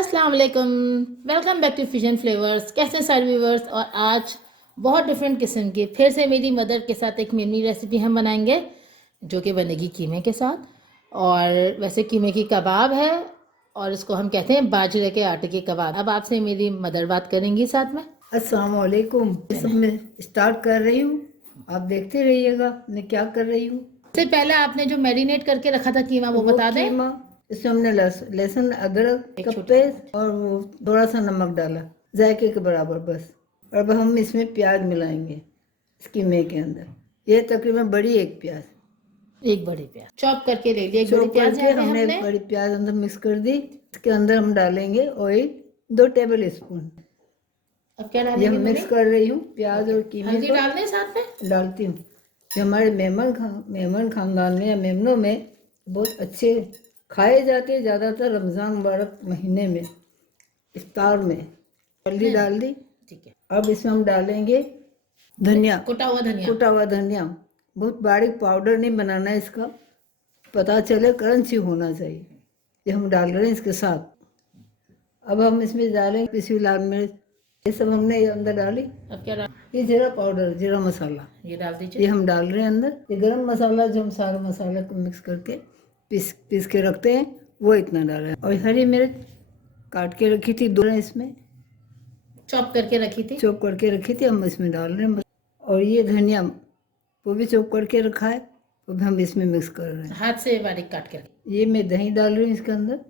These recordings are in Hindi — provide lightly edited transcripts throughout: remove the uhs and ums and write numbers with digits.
अस्सलाम वालेकुम, welcome back to fusion flavours. कैसे हैं सारे व्यूवर्स? और आज बहुत डिफरेंट किस्म की फिर से मेरी मदर के साथ एक मिनी रेसिपी हम बनाएंगे जो कि बनेगी कीमे के साथ। और वैसे कीमे की कबाब है और इसको हम कहते हैं बाजरे के आटे की कबाब। अब आपसे मेरी मदर बात करेंगी साथ में। अस्सलाम वालेकुम। ये सब मैं स्टार्ट कर रही हूँ, आप देखते रहिएगा मैं क्या कर रही हूँ। सबसे पहले आपने जो मैरिनेट करके रखा था कीमा वो बता दें। कीमा, इसमें हमने लहसुन अदरक का पेस्ट और वो थोड़ा सा नमक डाला जायके के बराबर बस। और अब हम इसमें प्याज मिलाएंगे इस कीमे के अंदर। ये तकरीबन बड़ी एक प्याज, एक बड़ी प्याज चॉप करके ले लिया। एक बड़ी चॉप प्याज करके हमने एक बड़ी प्याज अंदर मिक्स कर दी। इसके अंदर हम डालेंगे ऑयल 2 टेबल स्पून। अब क्या ये डालेंगे? हम मिक्स कर रही हूँ प्याज और कीमे हल्दी को डाल दें साथ में? डालती हूँ। जो हमारे मेमन खानदान में या मेमनों में बहुत अच्छे खाए जाते हैं, ज़्यादातर रमज़ान मुबारक महीने में, इफ्तार में। हल्दी डाल दी, ठीक है। अब इसमें हम डालेंगे धनिया, कुटा हुआ धनिया। कुटा हुआ धनिया। बहुत बारीक पाउडर नहीं बनाना है इसका, पता चले क्रंची होना चाहिए। ये हम डाल रहे हैं इसके साथ। अब हम इसमें डालेंगे पिसी हुई लाल मिर्च, ये सब हमने ये अंदर डाली। अब क्या डाल? ये जीरा पाउडर, जीरा मसाला ये डाल दीजिए। ये हम डाल रहे हैं अंदर। ये गरम मसाला जो हम सारे मसाले को मिक्स करके पीस के रखते हैं वो इतना डाल रहे हैं। और हरी मिर्च काट के रखी थी 2 इसमें, चॉप करके रखी थी। चॉप करके रखी थी हम इसमें डाल रहे हैं। और ये धनिया वो भी चॉप करके रखा है, वो भी हम इसमें मिक्स कर रहे हैं हाथ से बारीक काट कर। ये मैं दही डाल रही हूँ इसके अंदर।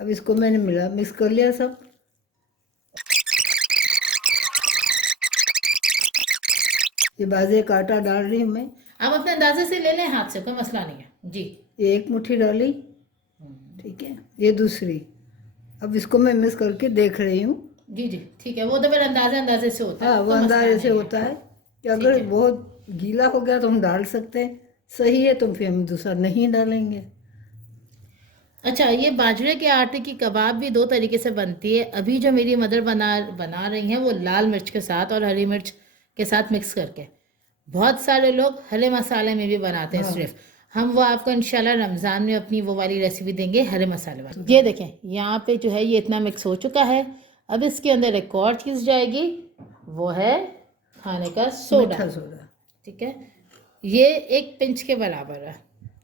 अब इसको मैंने मिक्स कर लिया सब। ये बाजे का आटा डाल रही हूँ मैं। आप अपने अंदाजे से ले लें, हाथ से कोई मसला नहीं है जी। ये 1 मुट्ठी डाली, ठीक है। ये दूसरी, अब इसको मैं मिक्स करके देख रही हूँ। जी जी ठीक है, वो तो फिर अंदाजे से होता है। हाँ, वो अंदाजे से होता है कि अगर बहुत गीला हो गया तो हम डाल सकते हैं, सही है तो फिर हम दूसरा नहीं डालेंगे। अच्छा, ये बाजरे के आटे की कबाब भी 2 तरीके से बनती है। अभी जो मेरी मदर बना रही हैं वो लाल मिर्च के साथ और हरी मिर्च के साथ मिक्स करके। बहुत सारे लोग हरे मसाले में भी बनाते हैं सिर्फ। हम वो आपको इंशाल्लाह रमज़ान में अपनी वो वाली रेसिपी देंगे हरे मसाले वाली। ये देखें यहाँ पे जो है ये इतना मिक्स हो चुका है। अब इसके अंदर एक और चीज़ जाएगी, वो है खाने का सोडा। ठीक है, ये 1 पिंच के बराबर है।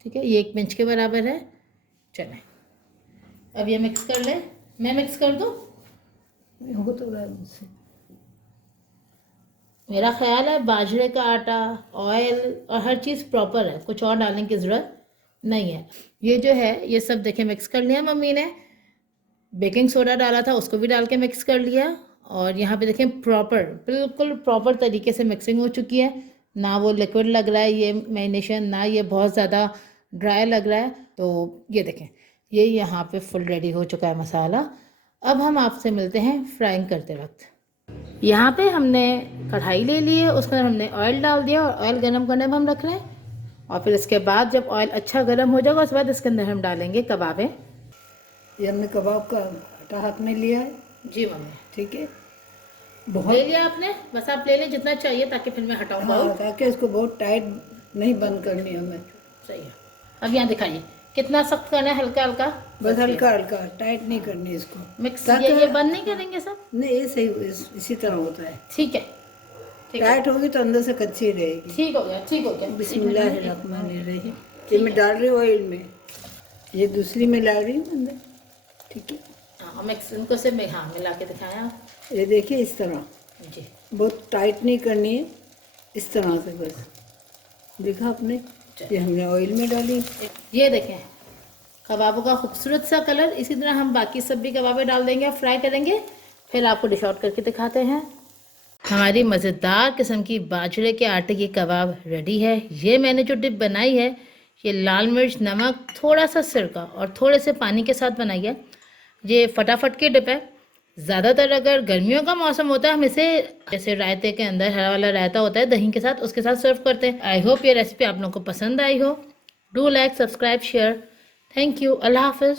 ठीक है, ये 1 पिंच के बराबर है। चलें, अब ये मिक्स कर लें। मैं मिक्स कर दूँ? हो तो रहा है मुझसे। मेरा ख्याल है बाजरे का आटा, ऑयल और हर चीज़ प्रॉपर है, कुछ और डालने की ज़रूरत नहीं है। ये जो है ये सब देखें मिक्स कर लिया मम्मी ने। बेकिंग सोडा डाला था उसको भी डाल के मिक्स कर लिया। और यहाँ पे देखें बिल्कुल प्रॉपर तरीके से मिक्सिंग हो चुकी है। ना वो लिक्विड लग रहा है ये मैरिनेशन, ना ये बहुत ज़्यादा ड्राई लग रहा है। तो ये देखें ये यहाँ पे फुल रेडी हो चुका है मसाला। अब हम आपसे मिलते हैं फ्राइंग करते वक्त। यहाँ पे हमने कढ़ाई ले ली है, उसमें हमने ऑयल डाल दिया और ऑयल गर्म करने में हम रख रहे हैं। और फिर इसके बाद जब ऑयल अच्छा गर्म हो जाएगा उसके बाद इसके अंदर हम डालेंगे कबाबें। ये हमने कबाब का आटा हाथ में लिया है। जी मम्मी। ठीक है, बहुत ले लिया आपने? बस आप ले लें जितना चाहिए ताकि फिर मैं हटाऊँ। हाँ, ताकि इसको बहुत टाइट नहीं बंद करनी हमें। सही है। अब यहाँ दिखाइए कितना सख्त करना है, हल्का हल्का, बस हल्का हल्का, टाइट नहीं करनी इसको। मिक्स ये बंद नहीं करेंगे सब? नहीं, ये सही इसी तरह होता है। ठीक है, टाइट होगी तो अंदर से कच्ची रहेगी। ठीक हो गया, ठीक हो गया। बिस्मिल्लाहिर्रहमानिर्रहीम। ये मैं डाल रही हूँ ऑयल में, ये दूसरी में डाल रही हूँ अंदर। ठीक है, हाँ मिक्स इनको से हाँ मिला के दिखाया। ये देखिए इस तरह जी, बहुत टाइट नहीं करनी है, इस तरह से बस। देखा आपने, ये हमने ऑयल में डाली। ये देखें कबाबों का खूबसूरत सा कलर। इसी तरह हम बाकी सब भी कबाबें डाल देंगे, फ्राई करेंगे, फिर आपको डिश आउट करके दिखाते हैं। हमारी मज़ेदार किस्म की बाजरे के आटे की कबाब रेडी है। ये मैंने जो डिप बनाई है ये लाल मिर्च, नमक, थोड़ा सा सिरका और थोड़े से पानी के साथ बनाई है। ये फटाफट की डिप है। ज़्यादातर अगर गर्मियों का मौसम होता है हम इसे जैसे रायते के अंदर हरा वाला रायता होता है दही के साथ, उसके साथ सर्व करते हैं। आई होप ये रेसिपी आप लोगों को पसंद आई हो। Do like, subscribe, share. Thank you. अल्लाह हाफिज़।